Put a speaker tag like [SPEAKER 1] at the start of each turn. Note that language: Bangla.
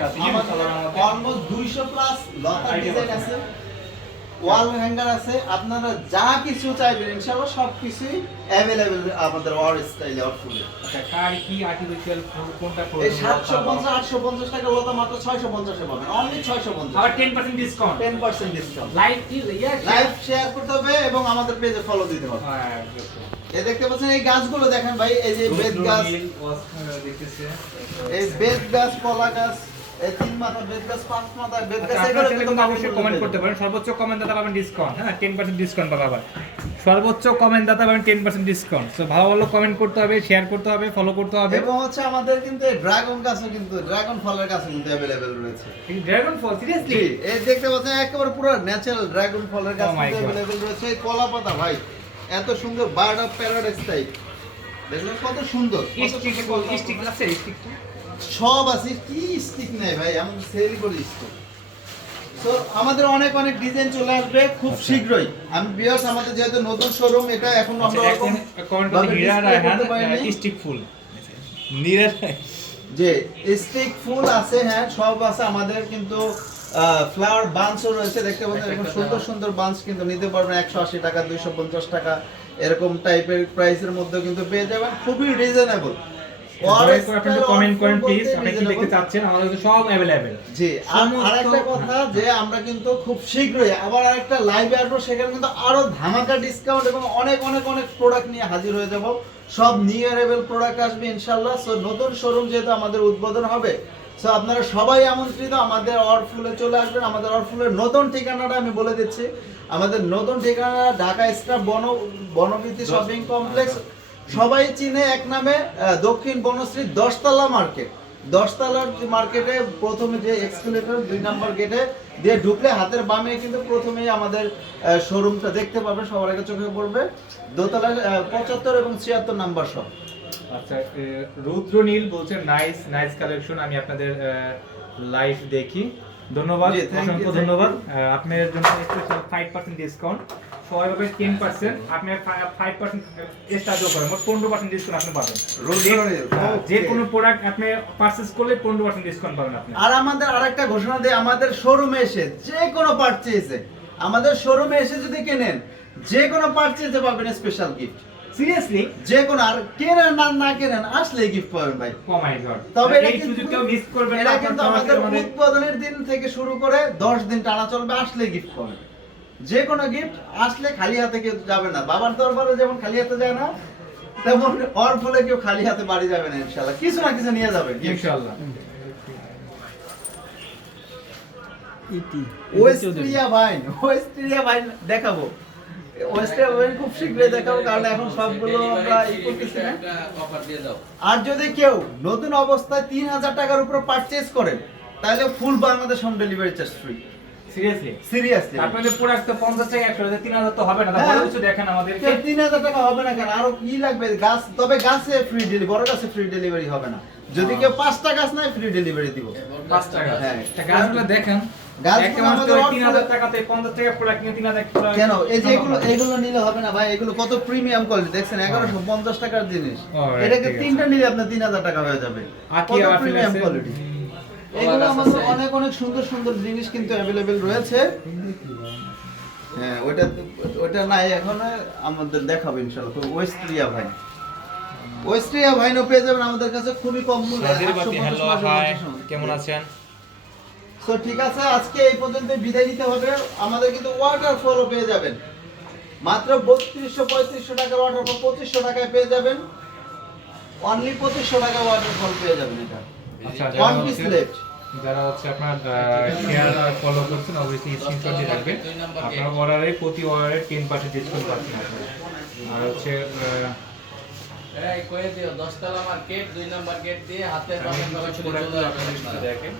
[SPEAKER 1] অলমোস্ট 200 প্লাস লতা ডিজাইন আছে ওয়াল হ্যাঙ্গার আছে আপনারা যা কিছু চাইবেন ইনশাআল্লাহ সব কিছুই অ্যাভেলেবেল আমাদের ওয়ার স্টাইলে ওয়ার ফুলে
[SPEAKER 2] আচ্ছা কার কি আর্টিফিশিয়াল কোনটা
[SPEAKER 1] এই
[SPEAKER 2] প্রয়োজন?
[SPEAKER 1] 750 850 টাকা লতা মাত্র 650 এ পাবেন অনলি 650
[SPEAKER 2] আবার 10% ডিসকাউন্ট
[SPEAKER 1] 10% ডিসকাউন্ট
[SPEAKER 2] লাইভ কি
[SPEAKER 1] লাইভ শেয়ার করতে হবে এবং আমাদের পেজে ফলো দিতে হবে।
[SPEAKER 2] হ্যাঁ
[SPEAKER 1] এই দেখতে পাচ্ছেন এই গাছগুলো দেখেন ভাই এই যে বেত গাছ। এই বেত গাছ কলা গাছ। এই তিন মাথা বেত গাছ পাঁচ মাথা বেত গাছ
[SPEAKER 2] আচ্ছা,
[SPEAKER 1] এগুলো
[SPEAKER 2] কিন্তু অবশ্যই কমেন্ট করতে পারেন। সর্বোচ্চ কমেন্ট দাতা পাবেন ডিসকাউন্ট হ্যাঁ? ডিসকাউন্ট পাবেন আবার। সর্বোচ্চ কমেন্ট দাতা পাবেন টেন পার্সেন্ট ডিসকাউন্ট তো ভালো ভালো কমেন্ট করতে হবে শেয়ার করতে হবে ফলো করতে হবে।
[SPEAKER 1] এবং হচ্ছে আমাদের কিন্তু ড্রাগন গাছও কিন্তু ড্রাগন ফলের গাছও কিন্তু অ্যাভেলেবেল রয়েছে।
[SPEAKER 2] ড্রাগন ফল সিরিয়াসলি
[SPEAKER 1] এই দেখতে পাচ্ছেন একেবারে পুরো ন্যাচারাল ড্রাগন ফলের গাছ
[SPEAKER 2] Oh
[SPEAKER 1] কিন্তু. অ্যাভেলেবেল রয়েছে। এই কলা পাতা ভাই এত সুন্দর বার্ড অফ প্যারাডাইস টাইপ দেখলেন কত সুন্দর
[SPEAKER 2] স্টিক স্টিক। আছে স্টিক
[SPEAKER 1] সব আছে কি স্টিক নেই ভাই? আমি সেল করি স্টিক তো আমাদের অনেক অনেক ডিজাইন চলে আসবে খুব
[SPEAKER 2] আচ্ছা।
[SPEAKER 1] শীঘ্রই। আমি বিয়ার্স আমাদের যেহেতু নতুন শোরুম এটা এখন
[SPEAKER 2] আচ্ছা
[SPEAKER 1] আমরা।
[SPEAKER 2] স্টিক ফুল নীরা
[SPEAKER 1] যে স্টিক ফুল আছে হ্যাঁ সব আছে আমাদের কিন্তু ফ্লাওয়ার বাঞ্চও রয়েছে দেখতে পাচ্ছেন সুন্দর সুন্দর বাঞ্চ কিন্তু নিতে পারবেন একশো আশি টাকা দুইশো পঞ্চাশ টাকা এরকম টাইপের প্রাইসের মধ্যে কিন্তু পেয়ে যাবেন খুবই রিজনেবল
[SPEAKER 2] কমেন্ট করেন প্লিজ আপনি কি দেখতে চাচ্ছেন আমাদের কাছে সব अवेलेबल
[SPEAKER 1] জি আর
[SPEAKER 2] সমস্ত-
[SPEAKER 1] আরেকটা কথা যে আমরা কিন্তু খুব শীঘ্রই আবার আরেকটা লাইভে আসবো সেখানে কিন্তু আরো ধামাকা ডিসকাউন্ট এবং অনেক অনেক অনেক প্রোডাক্ট নিয়ে হাজির হয়ে যাব সব নিউ অ্যারেবল প্রোডাক্ট আসবে ইনশাল্লাহ সো নতুন শোরুম যেহেতু আমাদের উদ্বোধন হবে সো আপনারা সবাই আমন্ত্রিত আমাদের অরফুলে চলে আসবেন আমাদের অরফুলের নতুন ঠিকানাটা আমি বলে দিচ্ছি আমাদের নতুন ঠিকানা ঢাকা স্টাফ বন বনবীতি শপিং কমপ্লেক্স সবাই চিনে এক নামে দক্ষিণ বনশ্রী দশতলা মার্কেট। দশতলার মার্কেটে প্রথমে যে এক্সকেলেটর দুই নম্বর গেটে দিয়ে ঢুকলে হাতের বামে কিন্তু প্রথমেই আমাদের শোরুমটা দেখতে পাবে সবার আগে চোখে পড়বে। দোতলা পঁচাত্তর এবং ছিয়াত্তর নাম্বার সব
[SPEAKER 2] আচ্ছা এ, রুদ্র নীল বলছে নাইস নাইস কালেকশন আমি আপনাদের লাইভ দেখি। ধন্যবাদ অসংখ্য ধন্যবাদ। আপনার জন্য স্পেশাল ফাইভ পার্সেন্ট ডিসকাউন্ট সবাই পাবে টেন পার্সেন্ট আপনি ফাইভ পার্সেন্ট এক্সট্রা যোগ করেন মোট পনেরো পার্সেন্ট ডিসকাউন্ট আপনি পাবেন। যে- হ্যাঁ. যে কোনো প্রোডাক্ট আপনি পারচেজ করলে পনেরো পার্সেন্ট ডিসকাউন্ট পাবেন আপনি।
[SPEAKER 1] আর আমাদের আরেকটা ঘোষণা দেয় আমাদের শোরুমে এসে যে কোনো পারচেজে আমাদের শোরুমে এসে যদি কেনেন যে কোনো পারচেজে পাবেন স্পেশাল গিফট
[SPEAKER 2] সিরিয়াসলি
[SPEAKER 1] যে কোনো আর কেনেন না না কেনেন আসলে গিফট পাবেন ভাই।
[SPEAKER 2] ও মাই গড
[SPEAKER 1] তবে
[SPEAKER 2] এই সুযোগটাও মিস করবেন না
[SPEAKER 1] এটা কিন্তু আমাদের
[SPEAKER 2] আমাদের
[SPEAKER 1] উৎপাদনের দিন থেকে শুরু করে দশ দিন টানা চলবে আসলে গিফট পাবেন। যে কোনো গিফট আসলে খালি হাতে কেউ যাবে না। বাবার দরবারে যেমন খালি হাতে যায় না তেমন অর ফলে কেউ খালি হাতে বাড়ি যাবে না ইনশাল্লাহ কিছু না কিছু নিয়ে যাবে
[SPEAKER 2] ইনশাআল্লাহ।
[SPEAKER 1] ওয়েস্ট্রিয়া ভাইন ওয়েস্ট্রিয়া ভাইন দেখাবো। ওয়েস্ট্রিয়া ভাইন খুব শীঘ্রই দেখাবো কারণ এখন সবগুলো আমরা ই করতেছি না। আর যদি কেউ নতুন অবস্থায় তিন হাজার টাকার উপর পারচেজ করেন তাহলে full Bangladesh home delivery charge free
[SPEAKER 2] seriously
[SPEAKER 1] seriously
[SPEAKER 2] আপনাদের টাকা তো হবে না
[SPEAKER 1] হ্যাঁ।
[SPEAKER 2] বড় কিছু দেখেন আমাদেরকে
[SPEAKER 1] তিন হাজার টাকা হবে না কেন? আরও কি লাগবে গাছ তবে গাছে ফ্রি ডেলিভারি বড় গাছে ফ্রি ডেলিভারি হবে না। যদি কেউ পাঁচটা গাছ নেয় ফ্রি ডেলিভারি দিব।
[SPEAKER 2] পাঁচ টাকা
[SPEAKER 1] হ্যাঁ।
[SPEAKER 2] গাছগুলো দেখেন
[SPEAKER 1] আমাদের
[SPEAKER 2] তো
[SPEAKER 1] অল্প-
[SPEAKER 2] তিন হাজার টাকাতে পঞ্চাশ টাকা প্রোডাক্ট নিয়ে তিন হাজার টাকা
[SPEAKER 1] কেন? এই যে এগুলো এগুলো নিলে হবে না ভাই। এগুলো কত প্রিমিয়াম কোয়ালিটি দেখছেন এগারোশো পঞ্চাশ টাকার জিনিস। এটাকে তিনটা নিলে আপনার তিন হাজার টাকা হয়ে যাবে।
[SPEAKER 2] আর কি
[SPEAKER 1] কত
[SPEAKER 2] আবার
[SPEAKER 1] প্রিমিয়াম কোয়ালিটি এগুলো আমাদের অনেক অনেক সুন্দর সুন্দর জিনিস কিন্তু অ্যাভেলেবেল রয়েছে। হ্যাঁ ওইটা ওইটা নাই এখন আমাদের দেখাবো ইনশাআল্লাহ। ওয়েস্ট্রিয়া ভাই। ওয়েস্ট্রিয়া ভাইনও পেয়ে যাবেন আমাদের কাছে খুবই কম মূল্যে।
[SPEAKER 2] নাজির বাতি,
[SPEAKER 1] 850
[SPEAKER 2] hello,
[SPEAKER 1] মাসের
[SPEAKER 2] hi,
[SPEAKER 1] মধ্যে সম-
[SPEAKER 2] কেমন আছেন?
[SPEAKER 1] তো ঠিক আছে আজকে এই পর্যন্ত বিদায় নিতে হবে। আমাদের কিন্তু ওয়াটারফলও পেয়ে যাবেন। মাত্র বত্রিশশো পঁয়ত্রিশশো টাকা ওয়াটারফল পঁচিশশো টাকায় পেয়ে যাবেন। অনলি পঁচিশশো টাকা ওয়াটারফল পেয়ে যাবেন এটা।
[SPEAKER 2] আচ্ছা
[SPEAKER 1] ওয়ান
[SPEAKER 2] যারা
[SPEAKER 1] পিস
[SPEAKER 2] হচ্ছে-
[SPEAKER 1] লেফট
[SPEAKER 2] যারা হচ্ছে আপনার শেয়ার ফলো করছেন অবশ্যই স্ক্রিনশট দিয়ে রাখবেন। আপনার অর্ডারে প্রতি অর্ডারে টেন পার্সেন্ট ডিসকাউন্ট পাচ্ছেন আর হচ্ছে
[SPEAKER 3] এই কয়ে দিও দশতলা মার্কেট দুই নাম্বার গেট দিয়ে
[SPEAKER 2] হাতে
[SPEAKER 3] বামে
[SPEAKER 2] কিছু
[SPEAKER 3] সরাসরি চলে
[SPEAKER 2] আপনাদের দেখেন।